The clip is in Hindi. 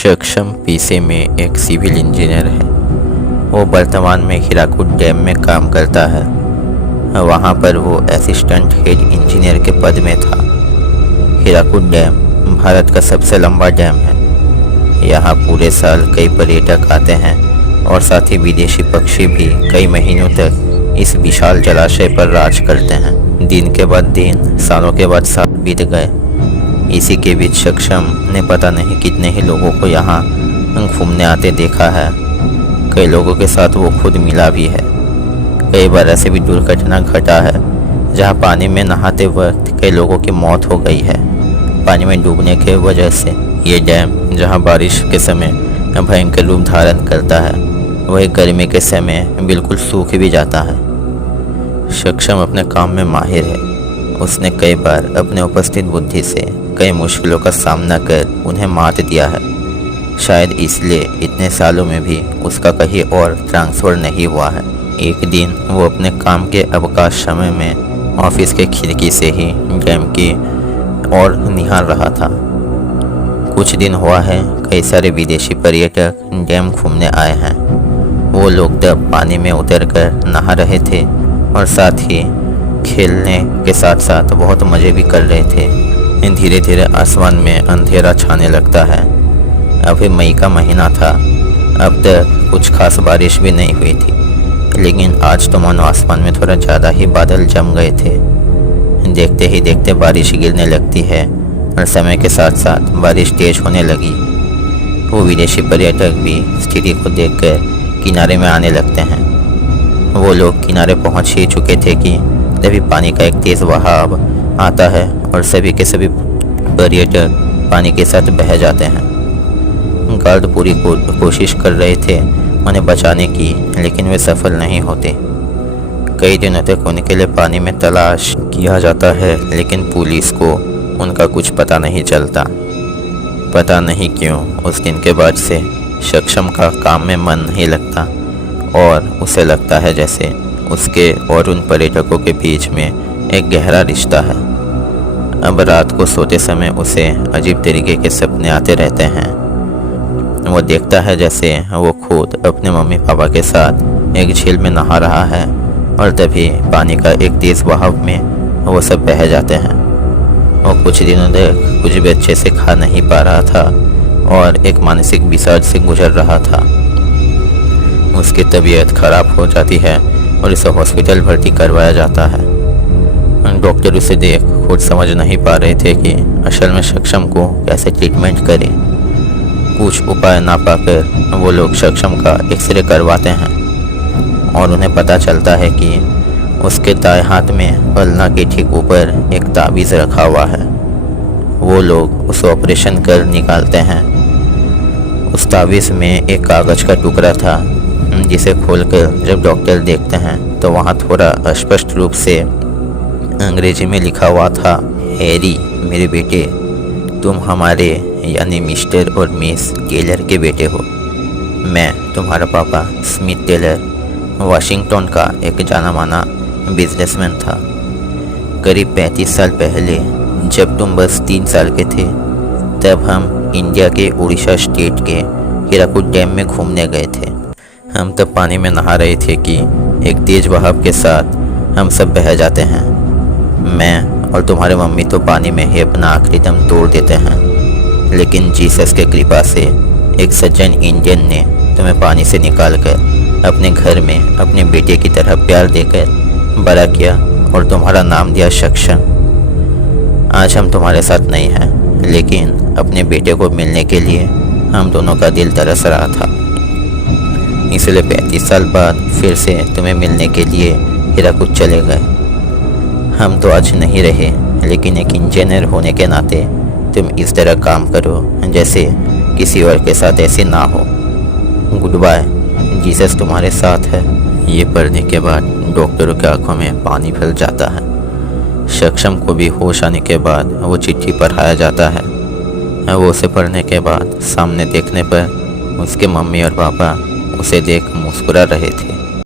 सक्षम पेशे में एक सिविल इंजीनियर है। वो वर्तमान में हीराकुद डैम में काम करता है। वहाँ पर वो असिस्टेंट हेड इंजीनियर के पद में था। हीराकुद डैम भारत का सबसे लंबा डैम है। यहाँ पूरे साल कई पर्यटक आते हैं और साथ ही विदेशी पक्षी भी कई महीनों तक इस विशाल जलाशय पर राज करते हैं। दिन के बाद दिन, सालों के बाद साल बीत गए। इसी के बीच सक्षम ने पता नहीं कितने ही लोगों को यहाँ घूमने आते देखा है। कई लोगों के साथ वो खुद मिला भी है। कई बार ऐसे भी दुर्घटना घटा है जहाँ पानी में नहाते वक्त कई लोगों की मौत हो गई है पानी में डूबने के वजह से। ये डैम जहाँ बारिश के समय भयंकर रूप धारण करता है, वही गर्मी के समय बिल्कुल सूख भी जाता है। सक्षम अपने काम में माहिर है। उसने कई बार अपने उपस्थित बुद्धि से कई मुश्किलों का सामना कर उन्हें मात दिया है। शायद इसलिए इतने सालों में भी उसका कहीं और ट्रांसफ़र नहीं हुआ है। एक दिन वो अपने काम के अवकाश समय में ऑफिस के खिड़की से ही डैम की ओर निहार रहा था। कुछ दिन हुआ है कई सारे विदेशी पर्यटक डैम घूमने आए हैं। वो लोग तब पानी में उतरकर नहा रहे थे और साथ ही खेलने के साथ साथ बहुत मज़े भी कर रहे थे। धीरे धीरे आसमान में अंधेरा छाने लगता है। अभी मई का महीना था। अब तक कुछ खास बारिश भी नहीं हुई थी, लेकिन आज तो मानो आसमान में थोड़ा ज़्यादा ही बादल जम गए थे। देखते ही देखते बारिश गिरने लगती है और समय के साथ साथ बारिश तेज होने लगी। वो विदेशी पर्यटक भी स्थिति को देखकर किनारे में आने लगते हैं। वो लोग किनारे पहुंच ही चुके थे कि तभी पानी का एक तेज़ बहाव आता है और सभी के सभी पर्यटक पानी के साथ बह जाते हैं। गार्ड पूरी कोशिश कर रहे थे उन्हें बचाने की, लेकिन वे सफल नहीं होते। कई दिनों तक उनके लिए पानी में तलाश किया जाता है, लेकिन पुलिस को उनका कुछ पता नहीं चलता। पता नहीं क्यों उस दिन के बाद से सक्षम का काम में मन नहीं लगता और उसे लगता है जैसे उसके और उन पर्यटकों के बीच में एक गहरा रिश्ता है। अब रात को सोते समय उसे अजीब तरीके के सपने आते रहते हैं। वो देखता है जैसे वो खुद अपने मम्मी पापा के साथ एक झील में नहा रहा है और तभी पानी का एक तेज़ बहाव में वो सब बह जाते हैं। वो कुछ दिनों तक कुछ भी अच्छे से खा नहीं पा रहा था और एक मानसिक विषाद से गुजर रहा था। उसकी तबीयत खराब हो जाती है और इसे हॉस्पिटल भर्ती करवाया जाता है। डॉक्टर उसे देख खुद समझ नहीं पा रहे थे कि असल में सक्षम को कैसे ट्रीटमेंट करें। कुछ उपाय ना पाकर वो लोग सक्षम का एक्सरे करवाते हैं और उन्हें पता चलता है कि उसके दाएं हाथ में पलना के ठीक ऊपर एक ताबीज़ रखा हुआ है। वो लोग उस ऑपरेशन कर निकालते हैं। उस ताबीज़ में एक कागज़ का टुकड़ा था, जिसे खोलकर जब डॉक्टर देखते हैं तो वहाँ थोड़ा अस्पष्ट रूप से अंग्रेजी में लिखा हुआ था, हैरी मेरे बेटे, तुम हमारे यानी मिस्टर और मिस टेलर के बेटे हो। मैं तुम्हारा पापा स्मिथ टेलर वाशिंगटन का एक जाना माना बिजनेसमैन था। करीब 35 साल पहले जब तुम बस 3 साल के थे, तब हम इंडिया के उड़ीसा स्टेट के हीराकुद डैम में घूमने गए थे। हम तब पानी में नहा रहे थे कि एक तेज बहाव के साथ हम सब बह जाते हैं। मैं और तुम्हारे मम्मी तो पानी में ही अपना आखिरी दम तोड़ देते हैं, लेकिन जीसस के कृपा से एक सज्जन इंडियन ने तुम्हें पानी से निकालकर अपने घर में अपने बेटे की तरह प्यार देकर बड़ा किया और तुम्हारा नाम दिया सक्षम। आज हम तुम्हारे साथ नहीं हैं, लेकिन अपने बेटे को मिलने के लिए हम दोनों का दिल तरस रहा था। इसलिए 35 साल बाद फिर से तुम्हें मिलने के लिए हीराकुद चले गए। हम तो आज नहीं रहे, लेकिन एक इंजीनियर होने के नाते तुम इस तरह काम करो जैसे किसी और के साथ ऐसे ना हो। गुड बाय, जीसस तुम्हारे साथ है। ये पढ़ने के बाद डॉक्टरों की आंखों में पानी भर जाता है। सक्षम को भी होश आने के बाद वो चिट्ठी पढ़ाया जाता है। वो उसे पढ़ने के बाद सामने देखने पर उसके मम्मी और पापा उसे देख मुस्कुरा रहे थे।